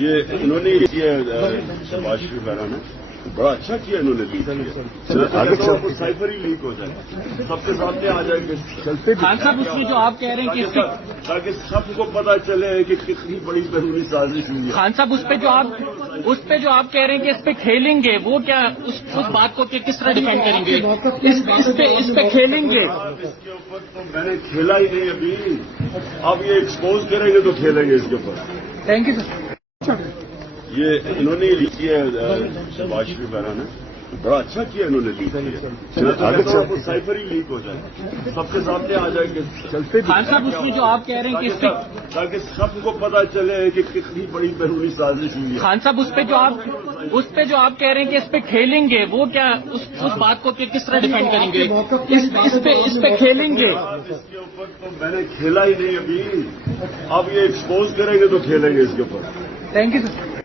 یہ انہوں نے کیا شہباز شریف وغیرہ نے بڑا اچھا کیا انہوں نے لیک کیا سائفر ہی لیک ہو جائے سب کے سامنے آ جائے گے خان صاحب اس میں جو آپ کہہ رہے ہیں کہ تاکہ سب کو پتا چلے کہ کتنی بڑی بیرونی سازش ہوئی ہے. خان صاحب اس پہ جو آپ کہہ رہے ہیں کہ اس پہ کھیلیں گے وہ کیا اس بات کو کس طرح ڈیفینڈ کریں گے اس پہ کھیلیں گے؟ اس کے اوپر تو میں نے کھیلا ہی نہیں ابھی. اب یہ ایکسپوز کریں گے تو کھیلیں گے اس کے اوپر. Thank you sir. یہ انہوں نے لیک کیا شہباز شریف وغیرہ نے بڑا اچھا کیا انہوں نے لیک کیا سائفر ہی لیک ہو جائے سب کے سامنے آ جائے گے خان صاحب اس میں جو آپ کہہ رہے ہیں کہ تاکہ سب کو پتا چلے کہ کتنی بڑی بیرونی سازش ہوئی ہے. خان صاحب اس پہ جو آپ کہہ رہے ہیں کہ اس پہ کھیلیں گے وہ کیا اس بات کو کس طرح ڈیفینڈ کریں گے اس پہ کھیلیں گے؟ اس کے اوپر تو میں نے کھیلا ہی نہیں ابھی. اب یہ ایکسپوز کریں گے تو کھیلیں گے اس کے اوپر. Thank you sir.